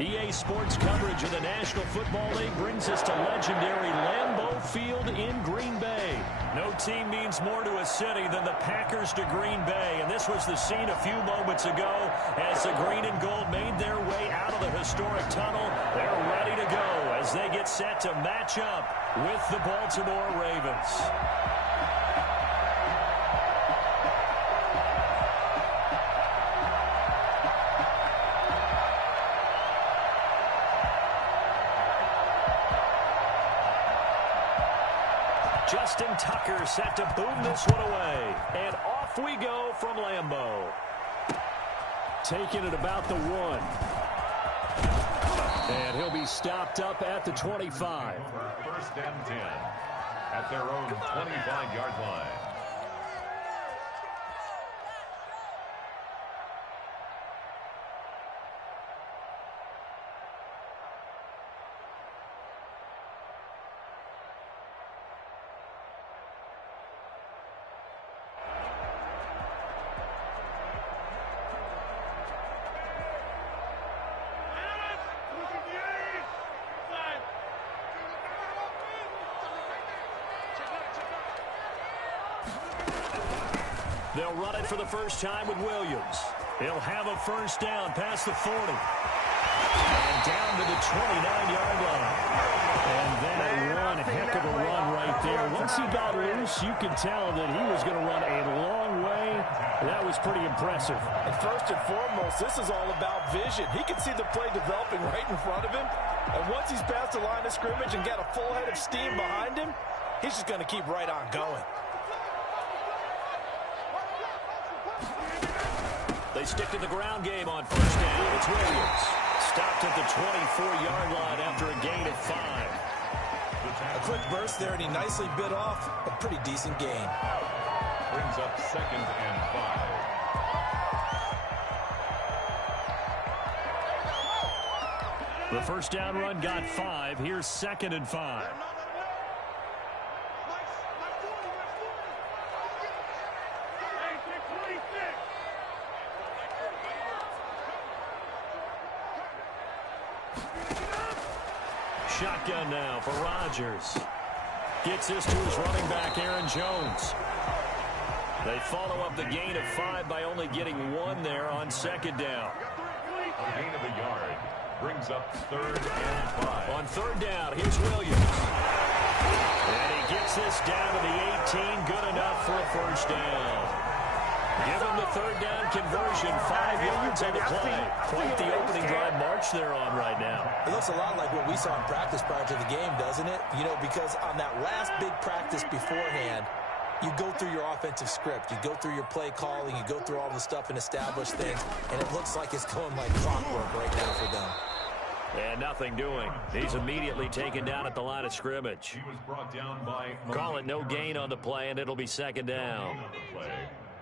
EA Sports coverage of the National Football League brings us to legendary Lambeau Field in Green Bay. No team means more to a city than the Packers to Green Bay, and this was the scene a few moments ago as the green and gold made their way out of the historic tunnel. They're ready to go as they get set to match up with the Baltimore Ravens. Justin Tucker set to boom this one away. And off we go from Lambeau. Taking it about the 1. And he'll be stopped up at the 25. First and 10 at their own 25-yard line. They'll run it for the first time with Williams. He'll have a first down past the 40. And down to the 29-yard line. And that one heck of a run right there. Once he got loose, you could tell that he was going to run a long way. That was pretty impressive. And first and foremost, this is all about vision. He can see the play developing right in front of him. And once he's past the line of scrimmage and got a full head of steam behind him, he's just going to keep right on going. They stick to the ground game on first down. It's Williams. Stopped at the 24-yard line after a gain of 5. A quick burst there, and he nicely bit off a pretty decent gain. Brings up 2nd and 5. The first down run got 5. Here's 2nd and 5. Shotgun now for Rodgers. Gets this to his running back, Aaron Jones. They follow up the gain of 5 by only getting 1 there on 2nd down. A gain of a yard. Brings up 3rd and 5. On 3rd down, here's Williams. And he gets this down to the 18. Good enough for a first down. Give him the 3rd down conversion. 5 yards on the play. Quite the opening drive march they're on right now. It looks a lot like what we saw in practice prior to the game, doesn't it? You know, because on that last big practice beforehand, you go through your offensive script. You go through your play calling. You go through all the stuff and establish things. And it looks like it's going like clockwork right now for them. And nothing doing. He's immediately taken down at the line of scrimmage. He was brought down by Call it no gain on the play, and it'll be 2nd down.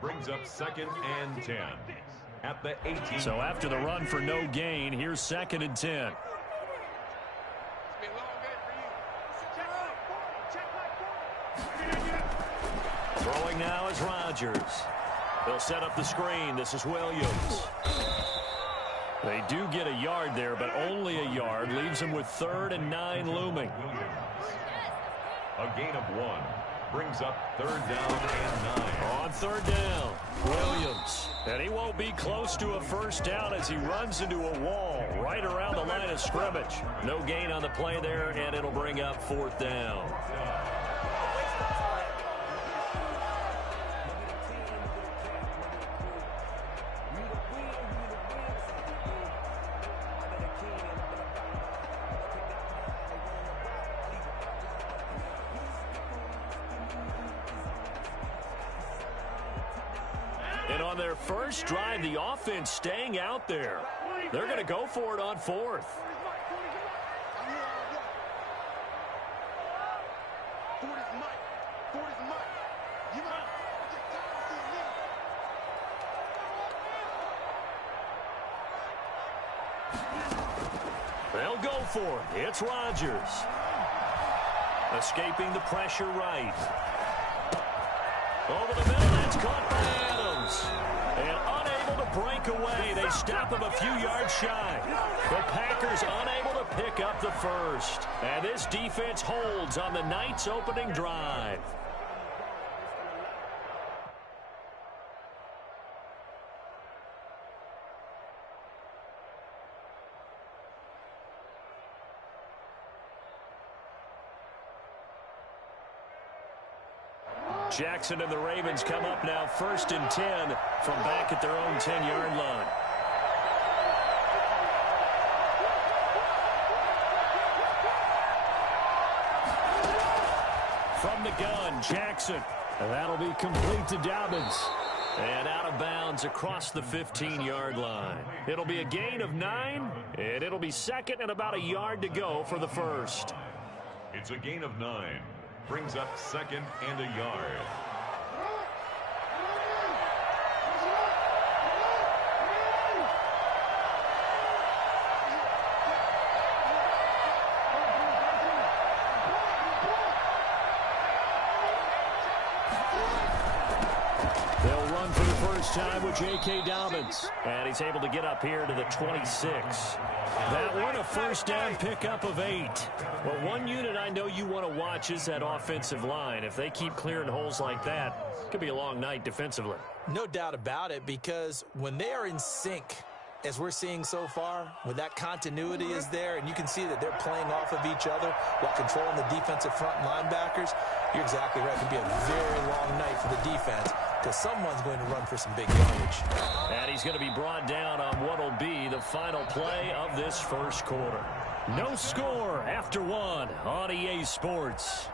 Brings up 2nd and 10 at the 18. So after the run for no gain, here's 2nd and 10. Throwing now is Rodgers. They'll set up the screen. This is Williams. They do get a yard there, but only a yard. Leaves them with 3rd and 9 looming. A gain of 1. Brings up 3rd down and 9. On 3rd down, Williams. And he won't be close to a first down as he runs into a wall right around the line of scrimmage. No gain on the play there, and it'll bring up 4th down. And on their first drive, the offense staying out there. They're going to go for it on 4th. They'll go for it. It's Rodgers. Escaping the pressure right. Over the middle, that's caught by Adams. And unable to break away. They stop him a few yards shy. The Packers unable to pick up the first. And this defense holds on the night's opening drive. Jackson and the Ravens come up now 1st and 10 from back at their own 10-yard line. From the gun, Jackson. And that'll be complete to Dobbins. And out of bounds across the 15-yard line. It'll be a gain of 9, and it'll be second and about a yard to go for the first. It's a gain of 9. Brings up second and a yard. They'll run for the first time with J.K. Dobbins. And he's able to get up here to the 26. That one a first down pickup of 8. Well, one unit I know you want to watch is that offensive line. If they keep clearing holes like that, it could be a long night defensively. No doubt about it, because when they are in sync, as we're seeing so far, when that continuity is there and you can see that they're playing off of each other while controlling the defensive front linebackers, you're exactly right. It could be a very long night for the defense because someone's going to run for some big yardage. And he's going to be brought down on what will be the final play of this first quarter. No score after 1 on EA Sports.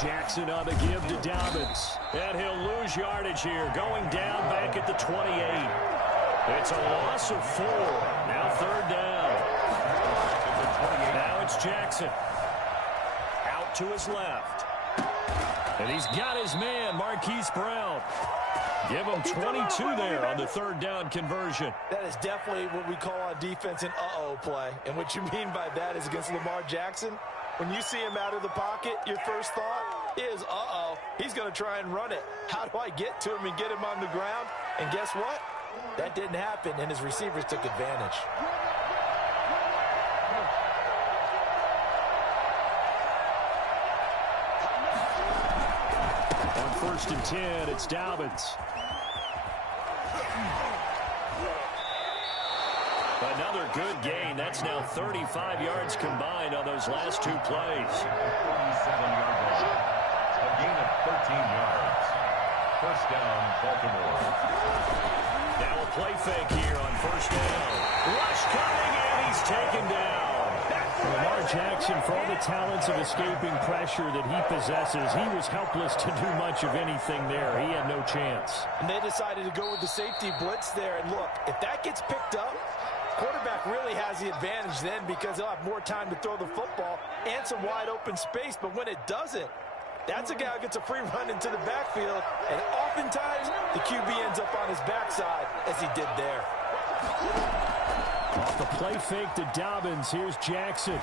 Jackson on the give to Dobbins. And he'll lose yardage here, going down back at the 28. It's a loss of 4. Now 3rd down. Now it's Jackson. Out to his left. And he's got his man, Marquise Brown. Give him 22 there on the 3rd down conversion. That is definitely what we call on defense an uh-oh play. And what you mean by that is against Lamar Jackson, when you see him out of the pocket, your first thought is, uh-oh, he's going to try and run it. How do I get to him and get him on the ground? And guess what? That didn't happen, and his receivers took advantage. On 1st and 10, it's Dobbins. Another good gain. That's now 35 yards combined on those last 2 plays. 47-yard line. A gain of 13 yards. First down, Baltimore. Now a play fake here on 1st down. Rush coming, and he's taken down. Lamar Jackson, for all the talents of escaping pressure that he possesses, he was helpless to do much of anything there. He had no chance. And they decided to go with the safety blitz there. And look, if that gets picked up, quarterback really has the advantage then because he'll have more time to throw the football and some wide open space. But when it doesn't, that's a guy who gets a free run into the backfield. And oftentimes, the QB ends up on his backside as he did there. Off the play fake to Dobbins, here's Jackson.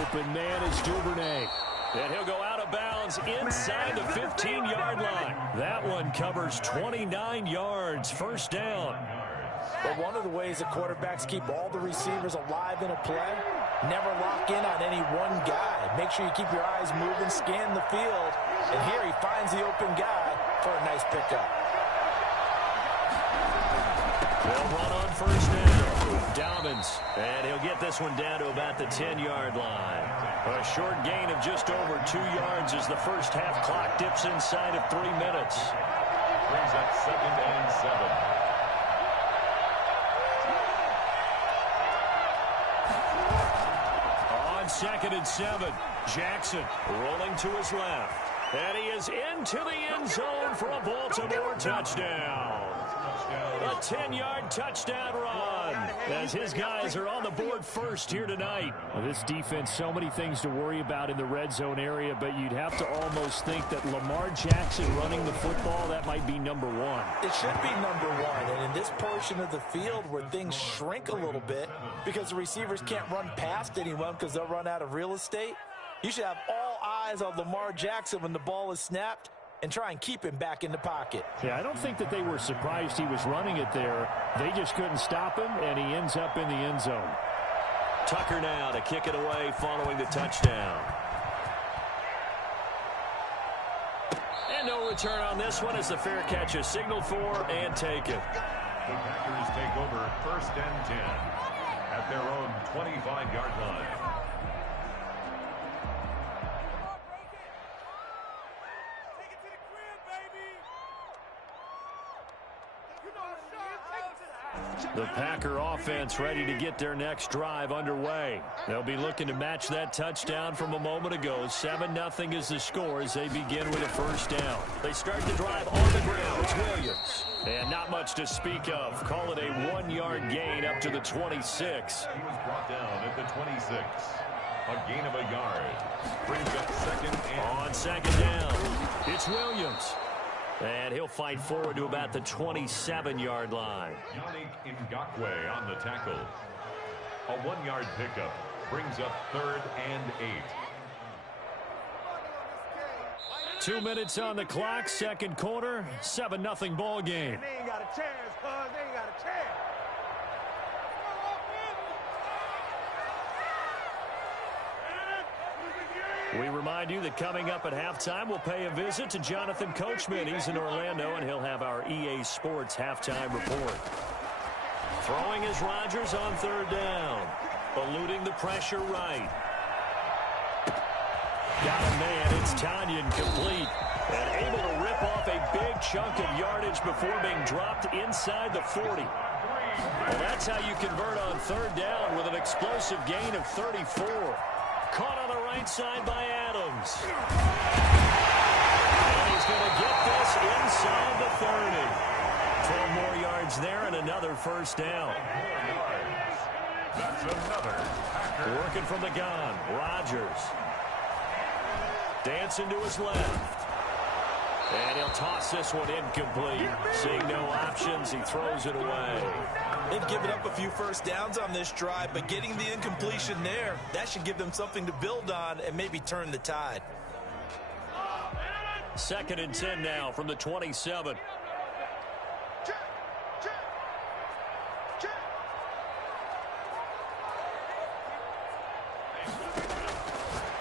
Open man is Duvernay. And he'll go out of bounds inside the 15-yard line. That one covers 29 yards, first down. But one of the ways that quarterbacks keep all the receivers alive in a play, never lock in on any one guy. Make sure you keep your eyes moving, scan the field. And here he finds the open guy for a nice pickup. They'll run on first down. Dobbins. And he'll get this one down to about the 10-yard line. A short gain of just over 2 yards as the first half clock dips inside of 3 minutes. Brings up 2nd and 7. On 2nd and 7, Jackson rolling to his left. And he is into the end zone for a Baltimore touchdown. touchdown. A 10-yard touchdown run as his guys are on the board first here tonight. Well, this defense, so many things to worry about in the red zone area, but you'd have to almost think that Lamar Jackson running the football, that might be number one. It should be number one, and in this portion of the field where things shrink a little bit because the receivers can't run past anyone because they'll run out of real estate, you should have all eyes on Lamar Jackson when the ball is snapped and try and keep him back in the pocket. Yeah, I don't think that they were surprised he was running it there. They just couldn't stop him, and he ends up in the end zone. Tucker now to kick it away following the touchdown. And no return on this one as the fair catch is signaled for and taken. The Packers take over 1st and 10 at their own 25-yard line. The Packer offense ready to get their next drive underway. They'll be looking to match that touchdown from a moment ago. 7-0 is the score as they begin with a first down. They start the drive on the ground. It's Williams. And not much to speak of. Call it a 1-yard gain up to the 26. He was brought down at the 26. A gain of a yard. Brings up 2nd and... On 2nd down, it's Williams. And he'll fight forward to about the 27-yard line. Yannick Ngakoue on the tackle. A 1-yard pickup brings up 3rd and 8. 2 minutes on the clock, second quarter, 7-0 ball game. They ain't got a chance, cuz. They ain't got a chance. We remind you that coming up at halftime, we'll pay a visit to Jonathan Coachman. He's in Orlando, and he'll have our EA Sports halftime report. Throwing is Rodgers on 3rd down. Eluding the pressure right. Got a man. It's Tanyan complete. And able to rip off a big chunk of yardage before being dropped inside the 40. Well, that's how you convert on 3rd down with an explosive gain of 34. Caught on the right side by Adams. And he's going to get this inside the 30. 12 more yards there and another first down. That's another Packer. Working from the gun, Rodgers. Dancing to his left. And he'll toss this one incomplete. Seeing no options, he throws it away. They've given up a few first downs on this drive, but getting the incompletion there, that should give them something to build on and maybe turn the tide. 2nd and 10 now from the 27.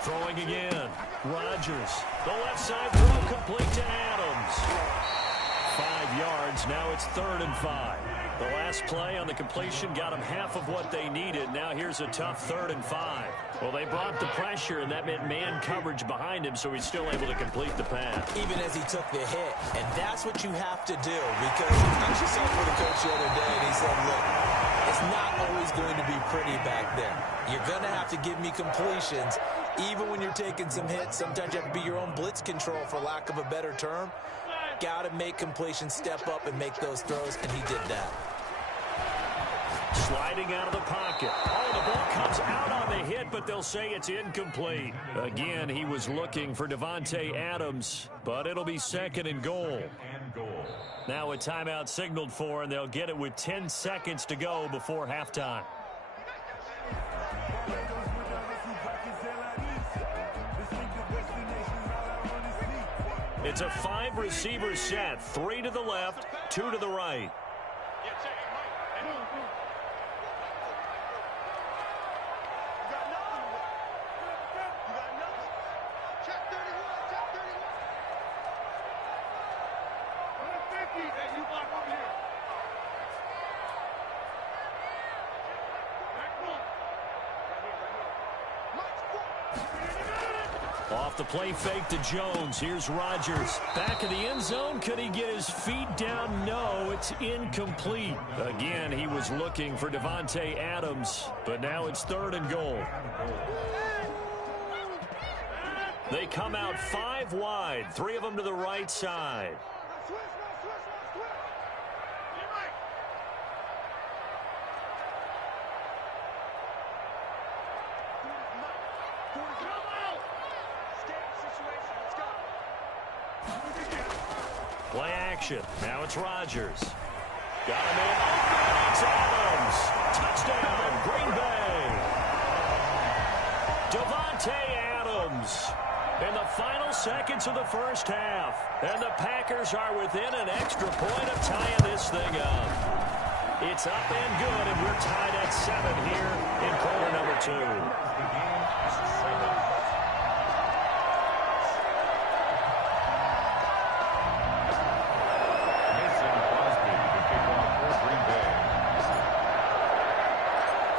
Throwing again. Rodgers. The left side throw complete to Adams. 5 yards. Now it's 3rd and 5. The last play on the completion got them half of what they needed. Now here's a tough 3rd and 5. Well, they brought the pressure, and that meant man coverage behind him, so he's still able to complete the pass. Even as he took the hit. And that's what you have to do, because I actually saw for the coach the other day, and he said, look, it's not always going to be pretty back there. You're going to have to give me completions. Even when you're taking some hits, sometimes you have to be your own blitz control, for lack of a better term. Got to make completions, step up and make those throws, and he did that. Sliding out of the pocket. Oh, the ball comes out on the hit, but they'll say it's incomplete. Again, he was looking for Davante Adams, but it'll be 2nd and goal. Now a timeout signaled for, and they'll get it with 10 seconds to go before halftime. It's a 5-receiver set. 3 to the left, 2 to the right. Off the play fake to Jones. Here's Rodgers. Back in the end zone. Could he get his feet down? No, it's incomplete. Again, he was looking for Davante Adams, but now it's 3rd and goal. They come out 5 wide. 3 of them to the right side. Play action. Now it's Rodgers. Got him in. Open. It's Adams. Touchdown, Green Bay. Davante Adams in the final seconds of the first half. And the Packers are within an extra point of tying this thing up. It's up and good, and we're tied at 7 here in quarter number 2.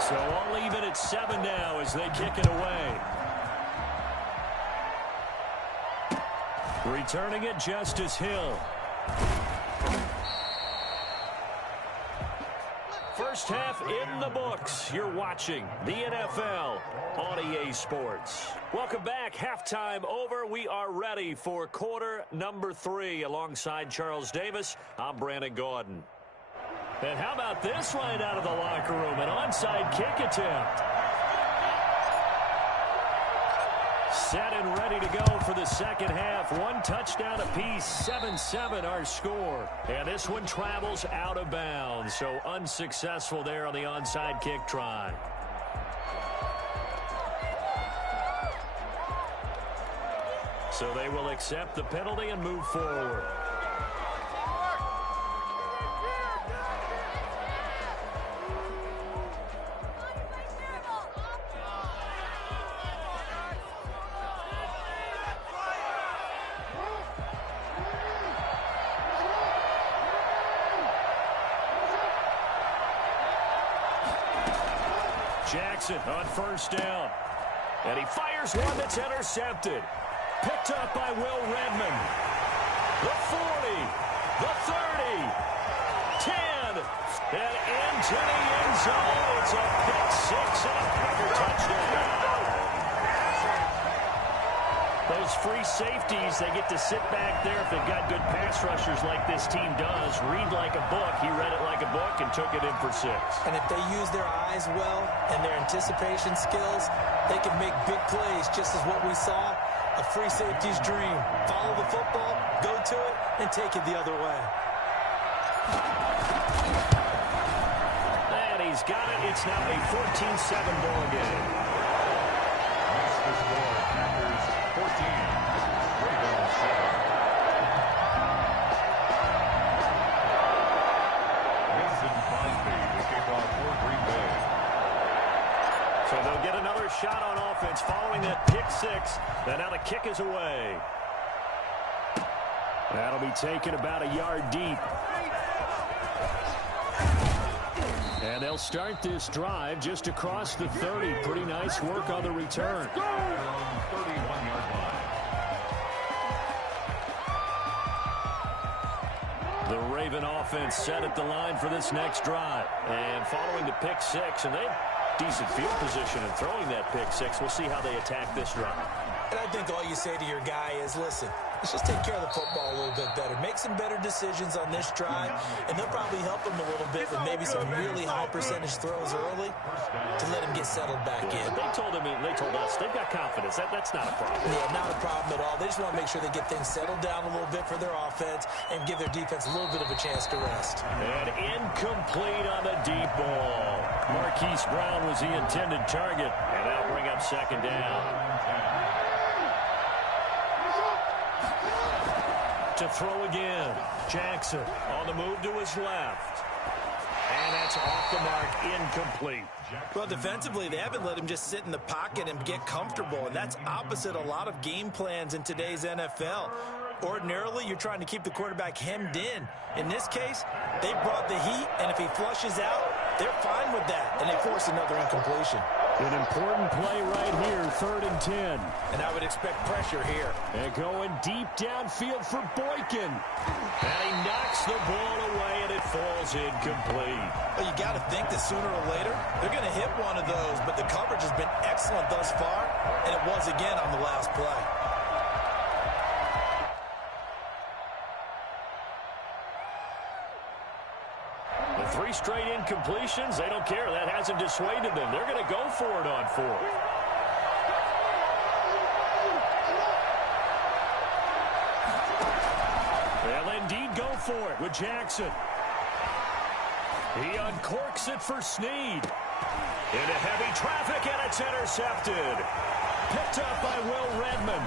So all even at 7 now as they kick it away. Returning it, Justice Hill. First half in the books. You're watching the NFL on EA Sports. Welcome back. Halftime over. We are ready for quarter number 3. Alongside Charles Davis, I'm Brandon Gordon. And how about this right out of the locker room? An onside kick attempt. Set and ready to go for the second half. 1 touchdown apiece, 7-7 our score. And this one travels out of bounds, so unsuccessful there on the onside kick try. So they will accept the penalty and move forward. Jackson on first down. And he fires one that's intercepted. Picked up by Will Redmond. The 40. The 30. 10. And into the end zone. It's a pick 6 and a Packer touchdown. Those free safeties, they get to sit back there if they've got good pass rushers like this team does. Read like a book. He read it like a book and took it in for 6. And if they use their eyes well and their anticipation skills, they can make big plays, just as what we saw, a free safety's dream. Follow the football, go to it, and take it the other way. And he's got it. It's now a 14-7 ball game. That's the score. Packers 14, Ravens 7. Mason Crosby to kick off for Green Bay. So they'll get another shot on offense following that pick 6. And now the kick is away. That'll be taken about a yard deep. And they'll start this drive just across the 30. Pretty nice work on the return. 31-yard line. The Raven offense set at the line for this next drive. And following the pick 6, and they have decent field position in throwing that pick 6. We'll see how they attack this drive. And I think all you say to your guy is, listen, let's just take care of the football a little bit better. Make some better decisions on this drive, and they'll probably help him a little bit with maybe some really high percentage throws early to let him get settled back in. They told us they've got confidence. That's not a problem. Yeah, not a problem at all. They just want to make sure they get things settled down a little bit for their offense and give their defense a little bit of a chance to rest. And incomplete on the deep ball. Marquise Brown was the intended target, and that'll bring up second down. To throw again. Jackson on the move to his left. And that's off the mark, incomplete. Well, defensively, they haven't let him just sit in the pocket and get comfortable, and that's opposite a lot of game plans in today's NFL. Ordinarily, you're trying to keep the quarterback hemmed in. In this case, they brought the heat, and if he flushes out, they're fine with that, and they force another incompletion. An important play right here, 3rd and 10. And I would expect pressure here. And going deep downfield for Boykin. And he knocks the ball away, and it falls incomplete. Well, you got to think that sooner or later, they're going to hit one of those, but the coverage has been excellent thus far, and it was again on the last play. The 3 straight incompletions, they don't care. That hasn't dissuaded them. They're going to go for it on 4th. for it with Jackson. He uncorks it for Snead. Into heavy traffic, and it's intercepted. Picked up by Will Redmond.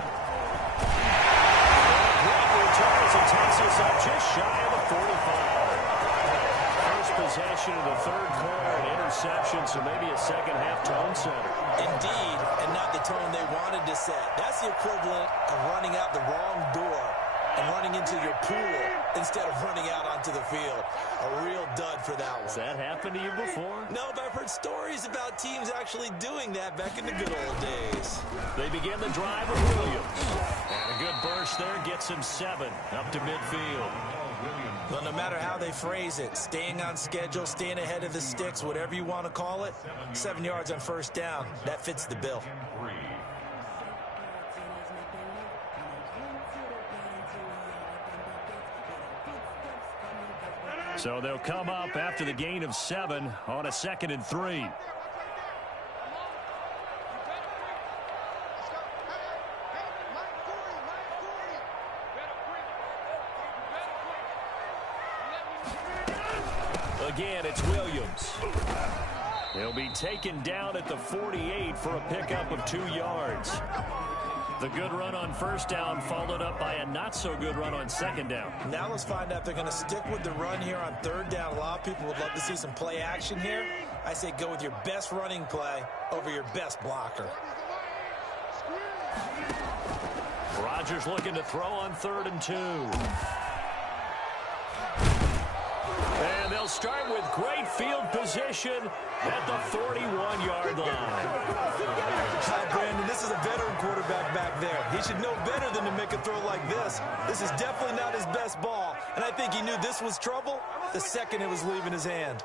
Great return as it takes us up just shy of the 45. First possession of the third quarter, an interception, so maybe a second-half tone setter. Indeed, and not the tone they wanted to set. That's the equivalent of running out the wrong door and running into your pool instead of running out onto the field. A real dud for that one. Has that happened to you before? No, but I've heard stories about teams actually doing that back in the good old days. They begin the drive with Williams. And a good burst there gets him 7 up to midfield. Well, no matter how they phrase it, staying on schedule, staying ahead of the sticks, whatever you want to call it, 7 yards on first down, that fits the bill. So they'll come up after the gain of 7 on a 2nd and 3. Again, it's Williams. He'll be taken down at the 48 for a pickup of 2 yards. The good run on first down followed up by a not-so-good run on second down. Now let's find out if they're going to stick with the run here on third down. A lot of people would love to see some play action here. I say go with your best running play over your best blocker. Rodgers looking to throw on 3rd and 2. And they'll start with great field position at the 41-yard line. Hi, Brandon. This is a veteran quarterback back there. He should know better than to make a throw like this. This is definitely not his best ball, and I think he knew this was trouble the second it was leaving his hand.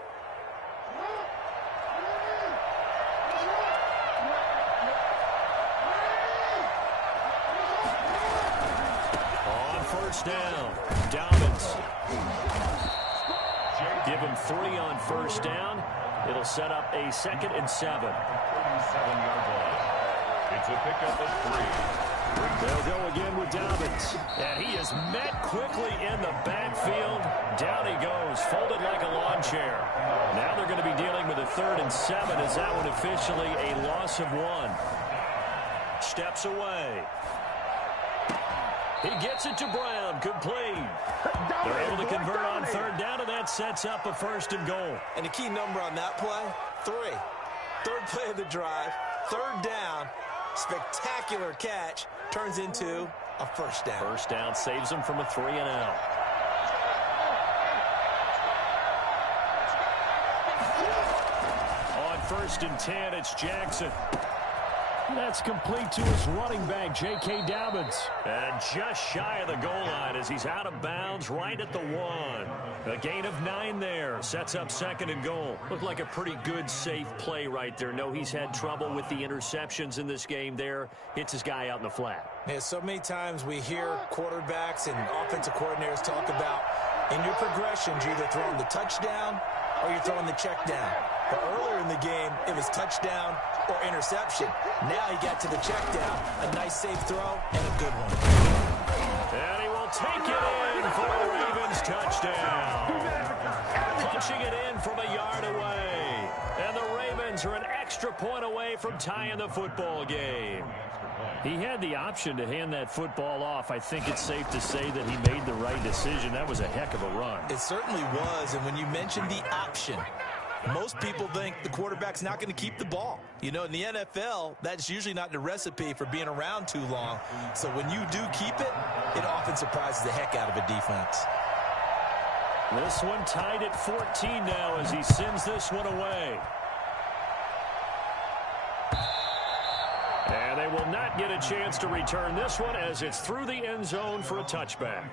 On first down, Dobbins. Give him 3 on first down. It'll set up a 2nd and 7. 37-yard line. It's a pickup of 3. They'll go again with Dobbins. And he is met quickly in the backfield. Down he goes, folded like a lawn chair. Now they're going to be dealing with a 3rd and 7 as that one officially a loss of 1. Steps away. He gets it to Brown, complete. They're able to convert on 3rd down, and that sets up a 1st and goal. And the key number on that play, 3. 3rd play of the drive, 3rd down, spectacular catch, turns into a 1st down. 1st down saves them from a 3 and out. On 1st and 10, it's Jackson. That's complete to his running back, J.K. Dobbins. And just shy of the goal line as he's out of bounds right at the 1. A gain of 9 there. Sets up 2nd and goal. Looked like a pretty good, safe play right there. No, he's had trouble with the interceptions in this game there. Hits his guy out in the flat. Yeah, so many times we hear quarterbacks and offensive coordinators talk about in your progressions, you're either throwing the touchdown or you're throwing the check down. But earlier in the game, it was touchdown or interception. Now he got to the check down. A nice safe throw and a good one. And he will take it in for a Ravens touchdown. Punching it in from a yard away. And the Ravens are an extra point away from tying the football game. He had the option to hand that football off. I think it's safe to say that he made the right decision. That was a heck of a run. It certainly was. And when you mentioned the option, most people think the quarterback's not going to keep the ball. You know, in the NFL, that's usually not the recipe for being around too long. So when you do keep it, it often surprises the heck out of a defense. This one tied at 14 now as he sends this one away. And they will not get a chance to return this one as it's through the end zone for a touchback.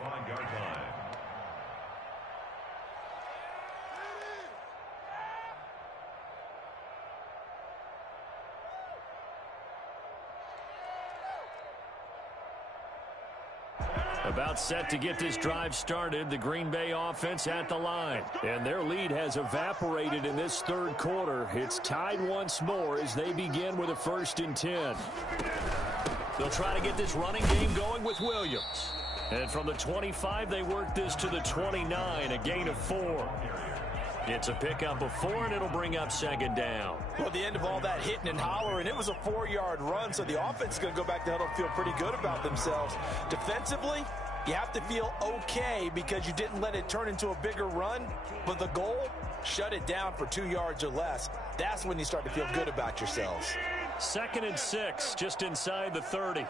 About set to get this drive started, the Green Bay offense at the line. And their lead has evaporated in this third quarter. It's tied once more as they begin with a 1st and 10. They'll try to get this running game going with Williams. And from the 25, they work this to the 29, a gain of 4. It's a pickup of 4, and it'll bring up second down. Well, the end of all that hitting and hollering, it was a 4-yard run, so the offense is going to go back to huddle and feel pretty good about themselves. Defensively, you have to feel okay because you didn't let it turn into a bigger run, but the goal, shut it down for 2 yards or less. That's when you start to feel good about yourselves. 2nd and 6, just inside the 30.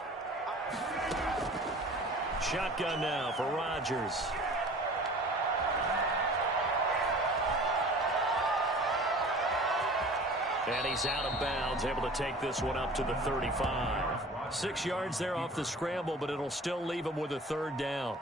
Shotgun now for Rodgers. And he's out of bounds, able to take this one up to the 35. 6 yards there off the scramble, but it'll still leave him with a 3rd down.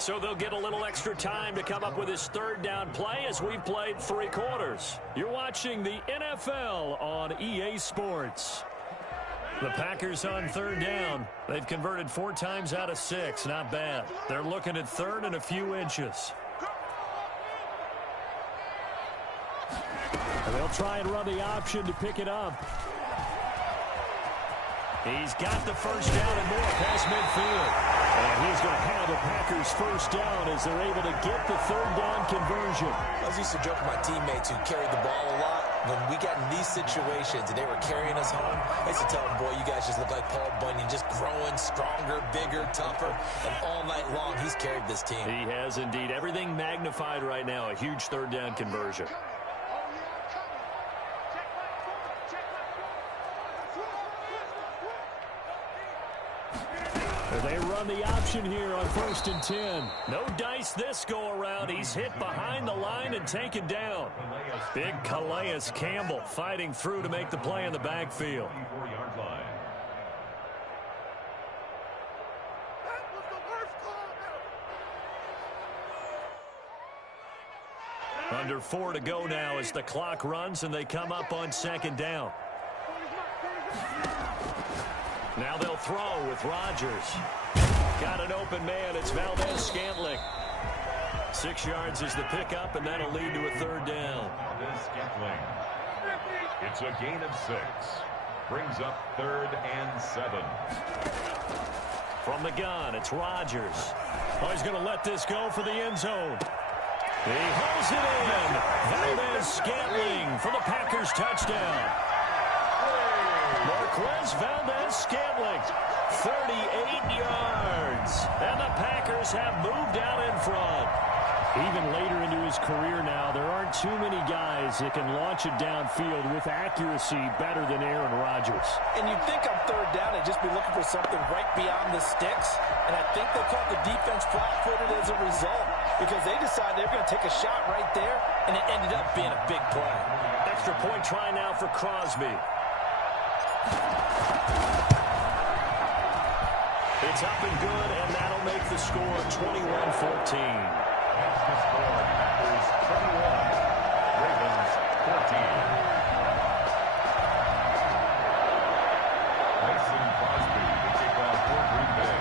So they'll get a little extra time to come up with his 3rd down play as we've played 3 quarters. You're watching the NFL on EA Sports. The Packers on 3rd down. They've converted 4 times out of 6. Not bad. They're looking at 3rd and a few inches. And they'll try and run the option to pick it up. He's got the 1st down and more past midfield. And he's going to have the Packers 1st down as they're able to get the 3rd down conversion. I was used to joke with my teammates who carried the ball a lot. When we got in these situations and they were carrying us home, I used to tell them, boy, you guys just look like Paul Bunyan, just growing stronger, bigger, tougher. And all night long, he's carried this team. He has indeed. Everything magnified right now. A huge 3rd down conversion. They run the option here on 1st and 10. No dice this go around. He's hit behind the line and taken down. Big Calais Campbell fighting through to make the play in the backfield. Under 4 to go now as the clock runs and they come up on 2nd down. Now they'll throw with Rodgers. Got an open man. It's Valdez-Scantling. 6 yards is the pickup, and that'll lead to a 3rd down. Valdez-Scantling. It's a gain of 6. Brings up 3rd and 7. From the gun, it's Rodgers. Oh, he's going to let this go for the end zone. He hauls it in. Valdez-Scantling for the Packers touchdown. Marquez Valdez-Scantling, 38 yards. And the Packers have moved out in front. Even later into his career now, there aren't too many guys that can launch it downfield with accuracy better than Aaron Rodgers. And you'd think on 3rd down, they'd just be looking for something right beyond the sticks. And I think they caught the defense flat-footed as a result because they decided they were going to take a shot right there, and it ended up being a big play. Extra point try now for Crosby. It's up and good, and that'll make the score 21-14. That's the score. Packers 21. Ravens 14. Mason Crosby to kick off for Green Bay.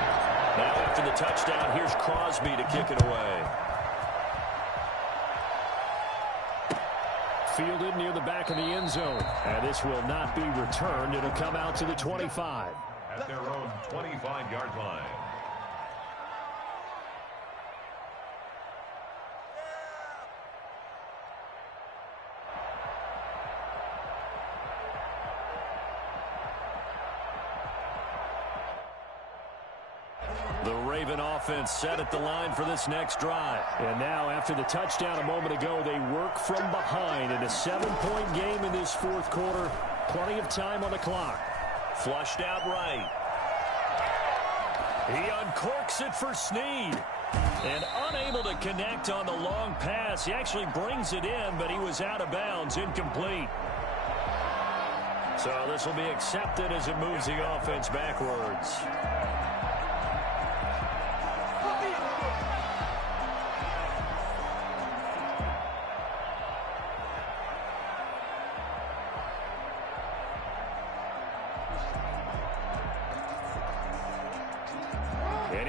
Now after the touchdown, here's Crosby to kick it away. Fielded near the back of the end zone. And this will not be returned. It'll come out to the 25. At their own 25-yard line. The Raven offense set at the line for this next drive. And now after the touchdown a moment ago, they work from behind in a 7-point game in this 4th quarter. Plenty of time on the clock. Flushed out right. He uncorks it for Snead. And unable to connect on the long pass. He actually brings it in, but he was out of bounds, incomplete. So this will be accepted as it moves the offense backwards.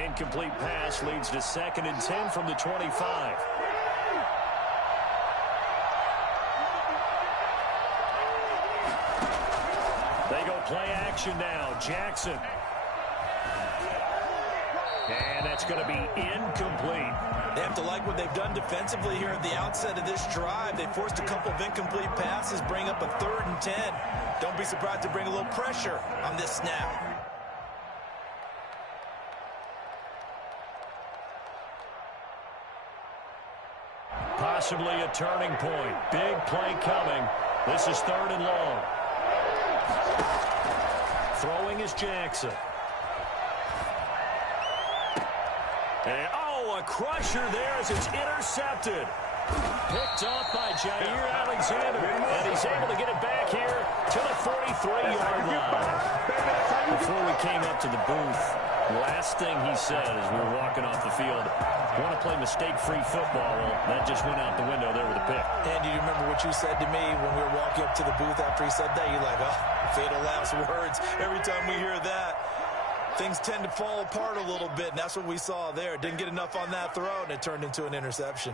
incomplete pass leads to 2nd and 10 from the 25. They go play action now. Jackson. And that's going to be incomplete. They have to like what they've done defensively here at the outset of this drive. They forced a couple of incomplete passes, bring up a 3rd and 10. Don't be surprised to bring a little pressure on this snap. Possibly a turning point. Big play coming. This is 3rd and long. Throwing is Jackson. And, a crusher there as it's intercepted. Picked off by Jair Alexander. And he's able to get it back here to the 43-yard line. Before we came up to the booth, last thing he said as we were walking off the field, want to play mistake-free football. Well, that just went out the window there with a pick. And do you remember what you said to me when we were walking up to the booth after he said that? You're like, oh, fatal last words. Every time we hear that, things tend to fall apart a little bit, and that's what we saw there. Didn't get enough on that throw, and it turned into an interception.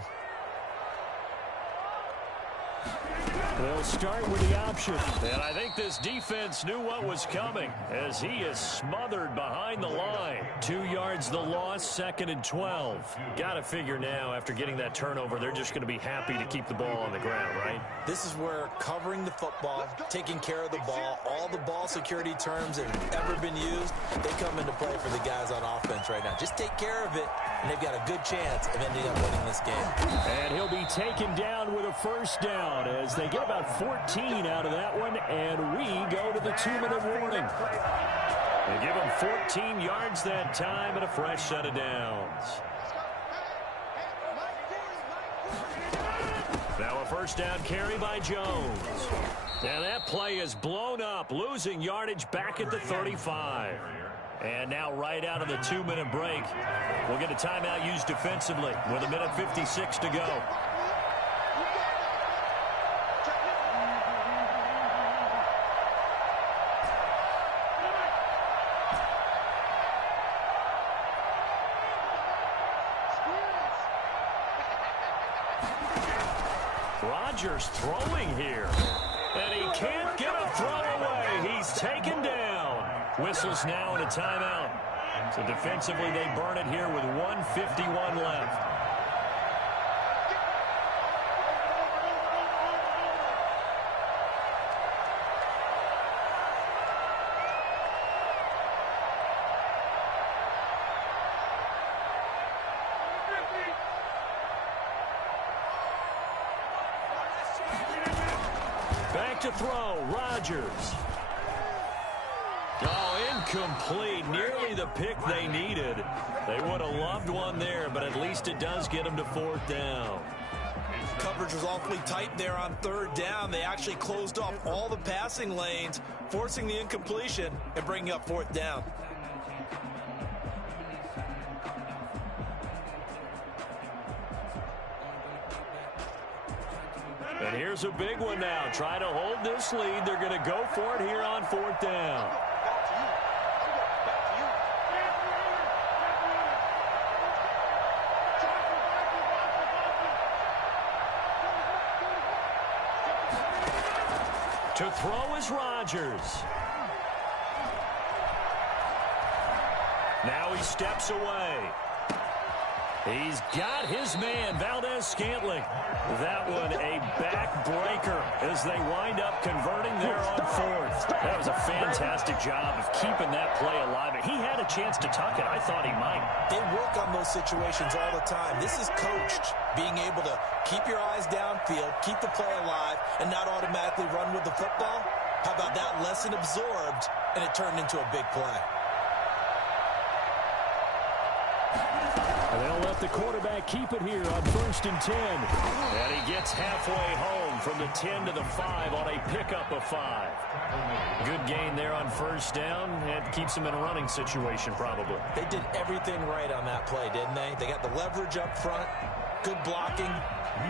They'll start with the option. And I think this defense knew what was coming as he is smothered behind the line. 2 yards the loss, 2nd and 12. Got to figure now after getting that turnover, they're just going to be happy to keep the ball on the ground, right? This is where covering the football, taking care of the ball, all the ball security terms that have ever been used, they come into play for the guys on offense right now. Just take care of it, and they've got a good chance of ending up winning this game. And he'll be taken down with a 1st down as they get about 14 out of that one, and we go to the 2-minute warning. They give him 14 yards that time and a fresh set of downs. Now a 1st down carry by Jones. Now that play is blown up, losing yardage back at the 35. And now right out of the 2-minute break, we'll get a timeout used defensively with 1:56 to go. Rodgers throwing here. And he can't get a throw away. He's taken down. Whistles now and a timeout. So defensively, they burn it here with 1:51 left. Back to throw, Rodgers. Oh, incomplete. Nearly the pick they needed. They would have loved one there, but at least it does get them to 4th down. Coverage was awfully tight there on 3rd down. They actually closed off all the passing lanes, forcing the incompletion and bringing up 4th down. And here's a big one now. Trying to hold this lead. They're going to go for it here on 4th down. To throw is Rodgers. Now he steps away. He's got his man, Valdez-Scantling. That one a backbreaker as they wind up converting there on 4th. That was a fantastic job of keeping that play alive. He had a chance to tuck it. I thought he might. They work on those situations all the time. This is coached, being able to keep your eyes downfield, keep the play alive, and not automatically run with the football. How about that lesson absorbed, and it turned into a big play. And they'll let the quarterback keep it here on 1st and 10. And he gets halfway home from the 10 to the 5 on a pickup of 5. Good gain there on 1st down. It keeps him in a running situation probably. They did everything right on that play, didn't they? They got the leverage up front, good blocking,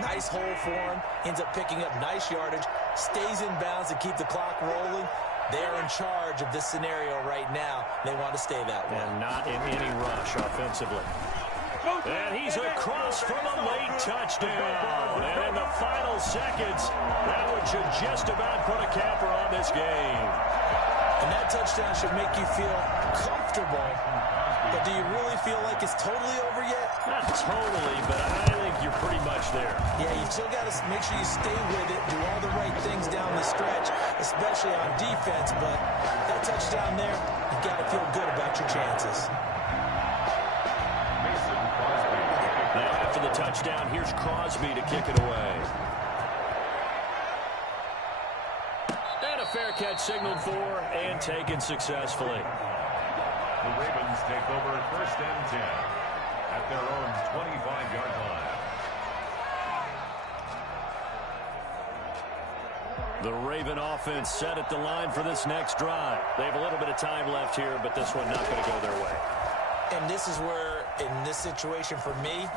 nice hole for him, ends up picking up nice yardage, stays in bounds to keep the clock rolling. They are in charge of this scenario right now. They want to stay that way. And not in any rush offensively. And he's across from a late touchdown. And in the final seconds, that one should just about put a capper on this game. And that touchdown should make you feel comfortable. But do you really feel like it's totally over yet? Not totally, but I think you're pretty much there. Yeah, you still got to make sure you stay with it, do all the right things down the stretch, especially on defense. But that touchdown there, you got to feel good about your chances. Now after the touchdown, here's Crosby to kick it away. And a fair catch signaled for and taken successfully. The Ravens take over 1st and 10 at their own 25-yard line. The Raven offense set at the line for this next drive. They have a little bit of time left here, but this one not going to go their way. And this is where, in this situation for me,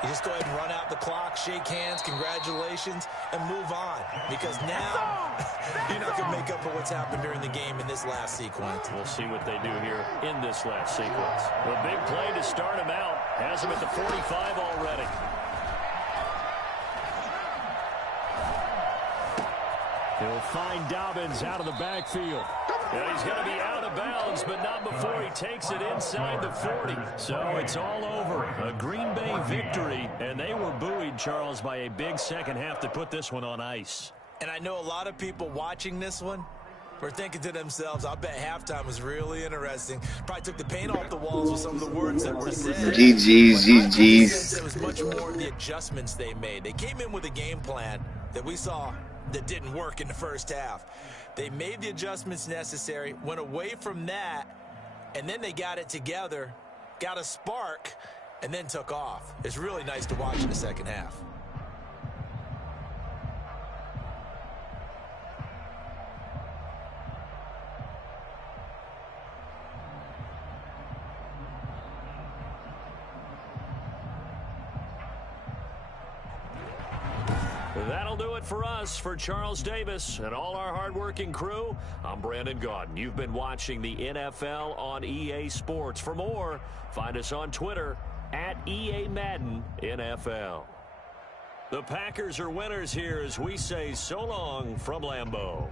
you just go ahead and run out the clock, shake hands, congratulations, and move on. Because now, you're not going to make up for what's happened during the game in this last sequence. We'll see what they do here in this last sequence. The big play to start him out. Has him at the 45 already. He'll find Dobbins out of the backfield. And he's going to be out of bounds, but not before he takes it inside the 40. So it's all over. A Green Bay victory, and they were buoyed, Charles, by a big second half to put this one on ice. And I know a lot of people watching this one were thinking to themselves, I bet halftime was really interesting. Probably took the paint off the walls with some of the words that were said. GG's. It was much more the adjustments they made. They came in with a game plan that we saw that didn't work in the first half. They made the adjustments necessary, went away from that, and then they got it together, got a spark, and then took off. It's really nice to watch in the second half. That'll do it for us. For Charles Davis and all our hardworking crew, I'm Brandon Gaudin. You've been watching the NFL on EA Sports. For more, find us on Twitter at EA Madden NFL. The Packers are winners here as we say so long from Lambeau.